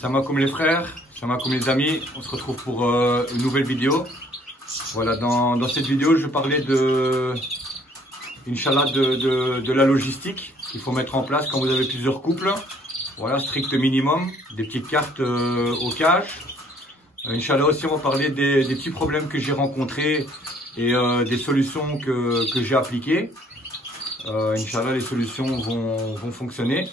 Salam les frères, salam les amis, on se retrouve pour une nouvelle vidéo. Voilà, dans cette vidéo, je vais parler Inch'Allah, de la logistique qu'il faut mettre en place quand vous avez plusieurs couples. Voilà, strict minimum, des petites cartes au cash. Inch'Allah aussi, on va parler des petits problèmes que j'ai rencontrés et des solutions que j'ai appliquées. Inch'Allah, les solutions vont fonctionner.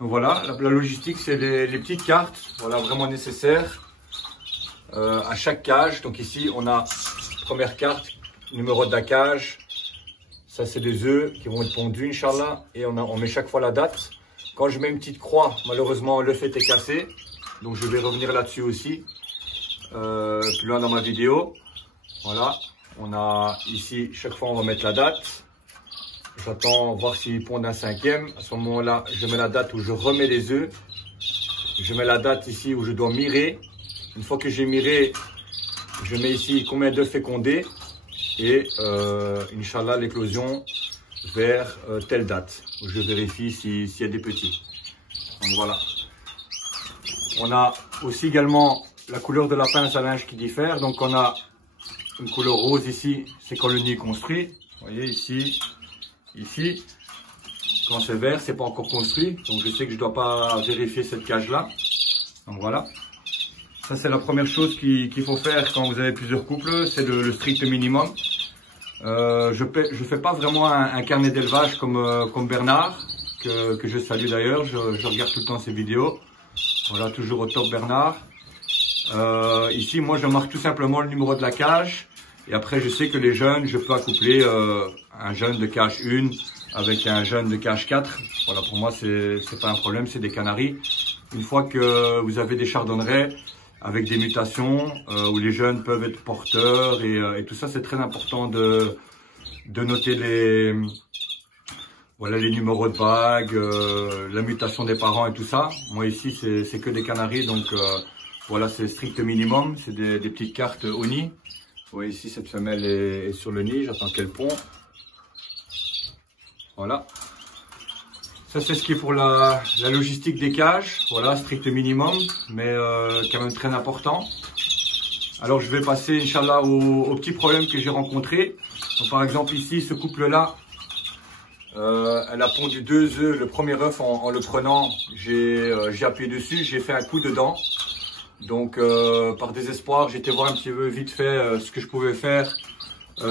Donc voilà, la logistique, c'est les petites cartes, voilà, vraiment nécessaires à chaque cage. Donc ici, on a première carte, numéro de la cage. Ça, c'est des œufs qui vont être pondus, Inch'Allah. Et on met chaque fois la date. Quand je mets une petite croix, malheureusement, l'œuf était cassé. Donc je vais revenir là-dessus aussi, plus loin dans ma vidéo. Voilà, on a ici, chaque fois, on va mettre la date. J'attends voir s'ils pondent un cinquième. À ce moment-là, je mets la date où je remets les œufs. Je mets la date ici où je dois mirer. Une fois que j'ai miré, je mets ici combien d'œufs fécondés. Et Inch'Allah, l'éclosion vers telle date. Où je vérifie s'il y a des petits. Donc voilà. On a aussi également la couleur de la pince à linge qui diffère. Donc on a une couleur rose ici, c'est quand le nid est construit. Vous voyez ici. Ici, quand c'est vert, c'est pas encore construit, donc je sais que je dois pas vérifier cette cage là. Donc voilà, ça c'est la première chose qu'il faut faire quand vous avez plusieurs couples, c'est le strict minimum. Je fais pas vraiment un carnet d'élevage comme Bernard, que je salue d'ailleurs, je regarde tout le temps ses vidéos. Voilà, toujours au top Bernard. Ici, moi je marque tout simplement le numéro de la cage. Et après, je sais que les jeunes, je peux accoupler un jeune de cage 1 avec un jeune de cage 4. Voilà, pour moi, c'est pas un problème, c'est des canaris. Une fois que vous avez des chardonnerets avec des mutations, où les jeunes peuvent être porteurs et tout ça, c'est très important de noter les numéros de bague, la mutation des parents et tout ça. Moi, ici, c'est que des canaris, donc voilà, c'est strict minimum. C'est des petites cartes au nid. Vous voyez ici, cette femelle est sur le nid, j'attends qu'elle pond. Voilà. Ça, c'est ce qui est pour la logistique des cages. Voilà, strict minimum, mais quand même très important. Alors, je vais passer, Inch'Allah, aux petits problèmes que j'ai rencontrés. Donc, par exemple, ici, ce couple-là, elle a pondu 2 œufs. Le premier œuf, en le prenant, j'ai appuyé dessus, j'ai fait un coup dedans. Donc par désespoir, j'ai été voir un petit peu vite fait ce que je pouvais faire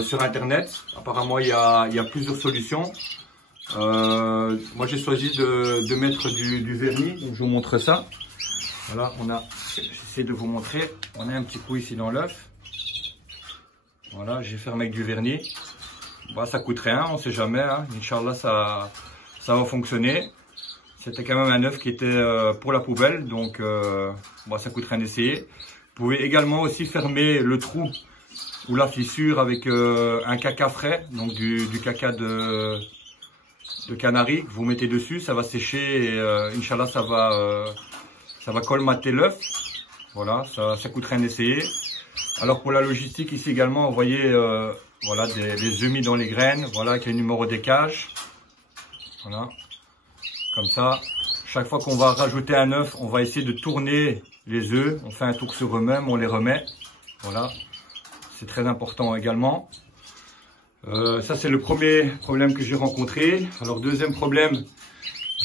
sur internet. Apparemment il y a plusieurs solutions. Moi j'ai choisi de mettre du vernis, donc je vous montre ça. Voilà, j'essaie de vous montrer, on a un petit coup ici dans l'œuf. Voilà, j'ai fermé avec du vernis. Bah, ça coûte rien, on sait jamais, hein. Inch'Allah ça va fonctionner. C'était quand même un œuf qui était pour la poubelle, donc bon, ça coûte rien d'essayer. Vous pouvez également aussi fermer le trou ou la fissure avec un caca frais, donc du caca de canari que vous mettez dessus, ça va sécher et Inch'Allah ça va colmater l'œuf. Voilà, ça coûte rien d'essayer. Alors pour la logistique ici également, vous voyez voilà les œufs mis dans les graines, voilà avec les numéros des cages. Voilà. Comme ça, chaque fois qu'on va rajouter un œuf, on va essayer de tourner les œufs. On fait un tour sur eux-mêmes, on les remet. Voilà, c'est très important également. Ça, c'est le premier problème que j'ai rencontré. Alors, deuxième problème,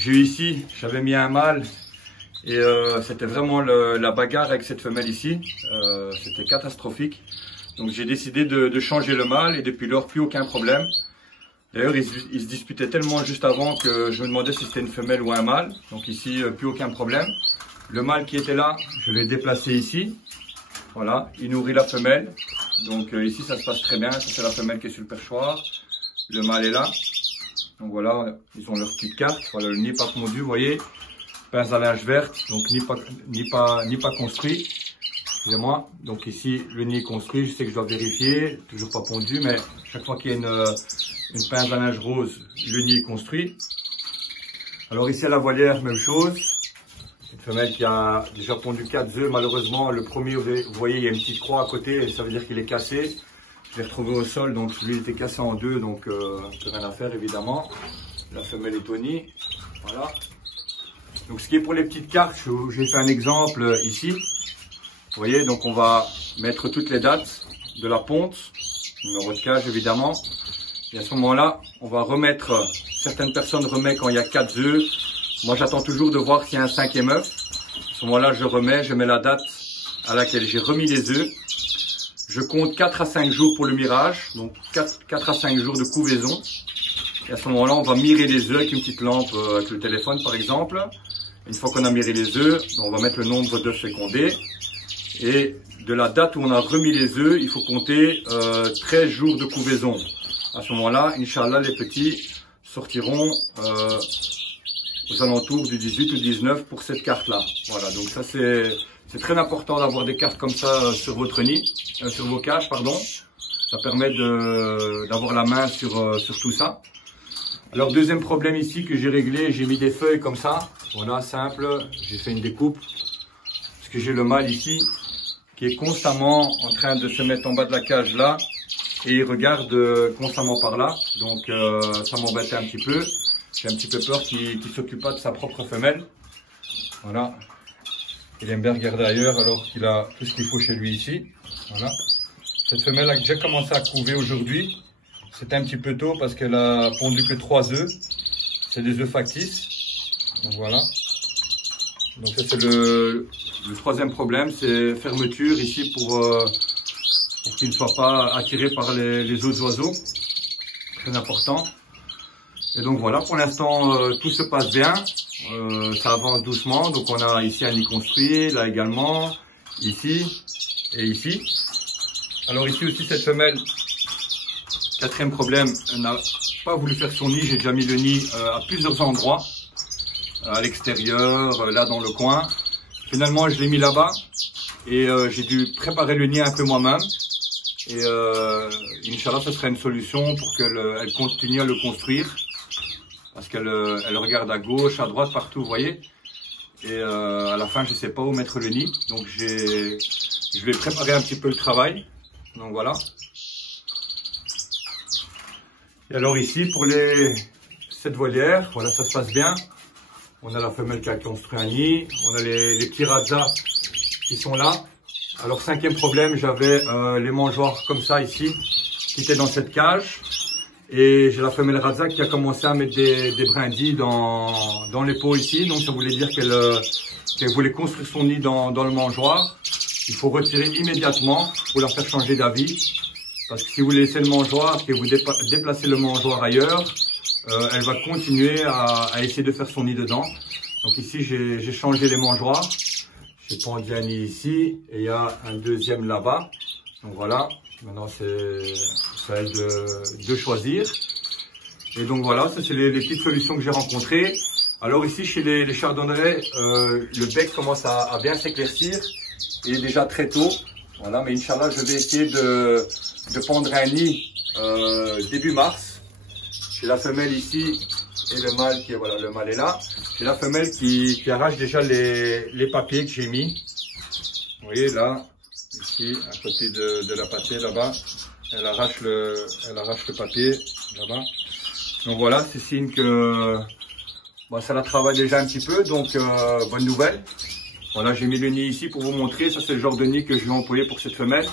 j'ai eu ici, j'avais mis un mâle et c'était vraiment la bagarre avec cette femelle ici. C'était catastrophique. Donc, j'ai décidé de changer le mâle et depuis lors, plus aucun problème. D'ailleurs, ils se disputaient tellement juste avant que je me demandais si c'était une femelle ou un mâle. Donc ici, plus aucun problème. Le mâle qui était là, je l'ai déplacé ici. Voilà, il nourrit la femelle. Donc ici, ça se passe très bien. Ça, c'est la femelle qui est sur le perchoir. Le mâle est là. Donc voilà, ils ont leur petite carte. Voilà, le nid pas pondu, vous voyez. Pince à linge verte, donc ni pas construit. Excusez-moi. Donc ici, le nid est construit. Je sais que je dois vérifier. Toujours pas pondu, mais chaque fois qu'il y a une pince à linge rose, le nid est construit. Alors ici à la volière, même chose. Une femelle qui a déjà pondu 4 œufs. Malheureusement, le premier, vous voyez, il y a une petite croix à côté, et ça veut dire qu'il est cassé. Je l'ai retrouvé au sol, donc celui était cassé en 2, donc rien à faire évidemment. La femelle est au nid. Voilà. Donc ce qui est pour les petites cartes, j'ai fait un exemple ici. Vous voyez, donc on va mettre toutes les dates de la ponte, numéro de cage évidemment. Et à ce moment-là, on va remettre, certaines personnes remettent quand il y a 4 œufs. Moi j'attends toujours de voir s'il y a un 5e œuf. À ce moment-là, je mets la date à laquelle j'ai remis les œufs. Je compte 4 à 5 jours pour le mirage, donc 4 à 5 jours de couvaison. Et à ce moment-là, on va mirer les œufs avec une petite lampe, avec le téléphone par exemple. Une fois qu'on a miré les œufs, on va mettre le nombre d'œufs fécondés. Et de la date où on a remis les œufs, il faut compter 13 jours de couvaison. À ce moment-là, Inch'Allah, les petits sortiront aux alentours du 18 ou 19 pour cette carte-là. Voilà, donc ça c'est très important d'avoir des cartes comme ça sur votre nid, sur vos cages, pardon. Ça permet d'avoir la main sur tout ça. Alors deuxième problème ici que j'ai réglé, j'ai mis des feuilles comme ça. Voilà, simple, j'ai fait une découpe. Parce que j'ai le mâle ici qui est constamment en train de se mettre en bas de la cage là. Et il regarde constamment par là. Donc ça m'embêtait un petit peu. J'ai un petit peu peur qu'il ne s'occupe pas de sa propre femelle. Voilà. Il aime bien regarder ailleurs alors qu'il a tout ce qu'il faut chez lui ici. Voilà. Cette femelle a déjà commencé à couver aujourd'hui. C'était un petit peu tôt parce qu'elle a pondu que 3 œufs. C'est des œufs factices. Donc voilà. Donc ça c'est le troisième problème, c'est fermeture ici pour qu'il ne soit pas attiré par les autres oiseaux. Très important. Et donc voilà, pour l'instant tout se passe bien. Ça avance doucement. Donc on a ici un nid construit, là également, ici et ici. Alors ici aussi cette femelle, quatrième problème, elle n'a pas voulu faire son nid. J'ai déjà mis le nid à plusieurs endroits, à l'extérieur, là dans le coin. Finalement je l'ai mis là-bas et j'ai dû préparer le nid un peu moi-même. Et Inch'Allah, ce serait une solution pour qu'elle continue à le construire. Parce qu'elle regarde à gauche, à droite, partout, vous voyez. Et à la fin, je ne sais pas où mettre le nid. Donc je vais préparer un petit peu le travail. Donc voilà. Et alors ici, pour cette volière, voilà, ça se passe bien. On a la femelle qui a construit un nid. On a les petits radzas qui sont là. Alors cinquième problème, j'avais les mangeoires comme ça ici, qui étaient dans cette cage. Et j'ai la femelle radza qui a commencé à mettre des brindilles dans les pots ici. Donc ça voulait dire qu'elle voulait construire son nid dans le mangeoire. Il faut retirer immédiatement pour la faire changer d'avis. Parce que si vous laissez le mangeoir et que vous déplacez le mangeoir ailleurs, elle va continuer à essayer de faire son nid dedans. Donc ici j'ai changé les mangeoires. J'ai pendu un nid ici et il y a un deuxième là-bas. Donc voilà, maintenant ça aide de choisir. Et donc voilà, ça c'est les petites solutions que j'ai rencontrées. Alors ici chez les chardonnerets, le bec commence à bien s'éclaircir. Il est déjà très tôt. Voilà, mais Inch'Allah, je vais essayer de pondre un nid début mars. J'ai la femelle ici et le mâle qui est, voilà, le mâle est là. J'ai la femelle qui arrache déjà les papiers que j'ai mis. Vous voyez là, ici, à côté de la pâtée là-bas, elle arrache le papier là-bas. Donc voilà, c'est signe que ça la travaille déjà un petit peu, donc bonne nouvelle. Voilà, j'ai mis le nid ici pour vous montrer. Ça, c'est le genre de nid que je vais employer pour cette femelle.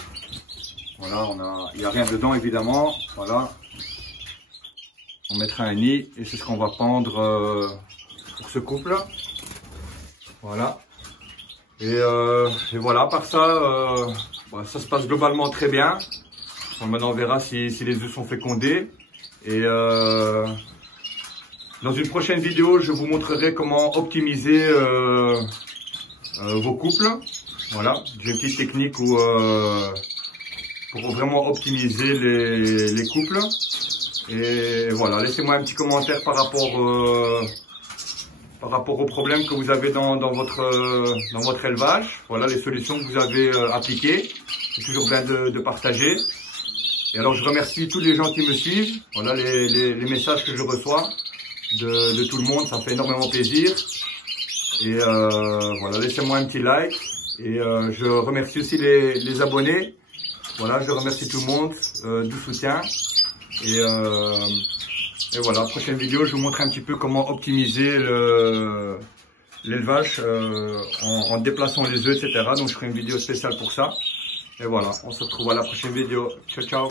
Voilà, il n'y a rien dedans évidemment. Voilà, on mettra un nid et c'est ce qu'on va pendre pour ce couple. Voilà. Et voilà, par ça, ça se passe globalement très bien. Maintenant, on verra si les œufs sont fécondés. Et dans une prochaine vidéo, je vous montrerai comment optimiser vos couples. Voilà, j'ai une petite technique pour vraiment optimiser les couples. Et voilà, laissez-moi un petit commentaire par rapport aux problèmes que vous avez dans votre élevage. Voilà les solutions que vous avez appliquées. C'est toujours bien de partager. Et alors je remercie tous les gens qui me suivent. Voilà les messages que je reçois de tout le monde, ça me fait énormément plaisir. Et voilà, laissez-moi un petit like. Et je remercie aussi les abonnés. Voilà, je remercie tout le monde du soutien. Et voilà, prochaine vidéo, je vous montre un petit peu comment optimiser l'élevage en déplaçant les œufs, etc. Donc je ferai une vidéo spéciale pour ça. Et voilà, on se retrouve à la prochaine vidéo. Ciao, ciao.